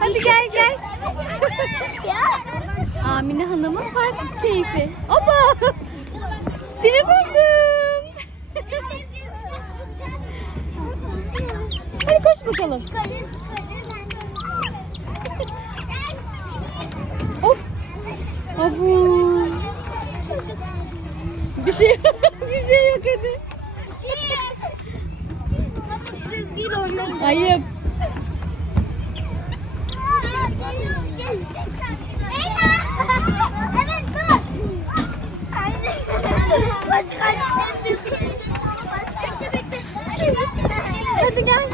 Hadi gel gel. Amine Hanım'ın farklı keyfi. Opa! Seni buldum. Hadi koş bakalım. Hop. Abu. Bir şey bir şey yok hadi. Ayıp. Hadi gel.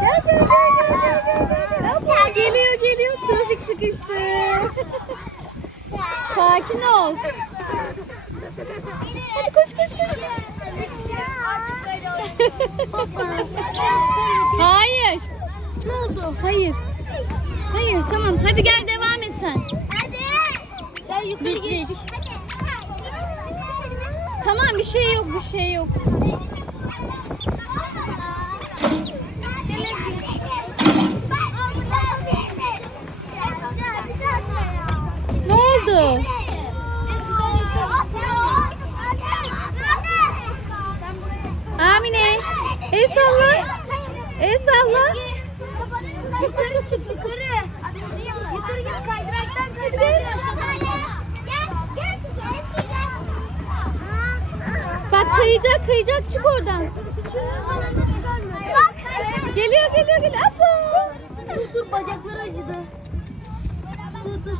Gel gel gel gel gel Geliyor geliyor. Trafik sıkıştı. Sakin ol. Hadi koş koş koş koş. Hayır. Ne oldu? Hayır. Hayır tamam. Hadi gel devam et sen. Hadi. Ben yukarı geç. Tamam bir şey yok bir şey yok. Ne oldu? Amine. El salla. El salla. Yukarı çık yukarı. Yukarı git kaydıraktan kaydıraktan. Bak kayacak kayacak çık oradan. Geliyor geliyor geliyor. Apo. Dur dur bacakları acıdı. Dur dur.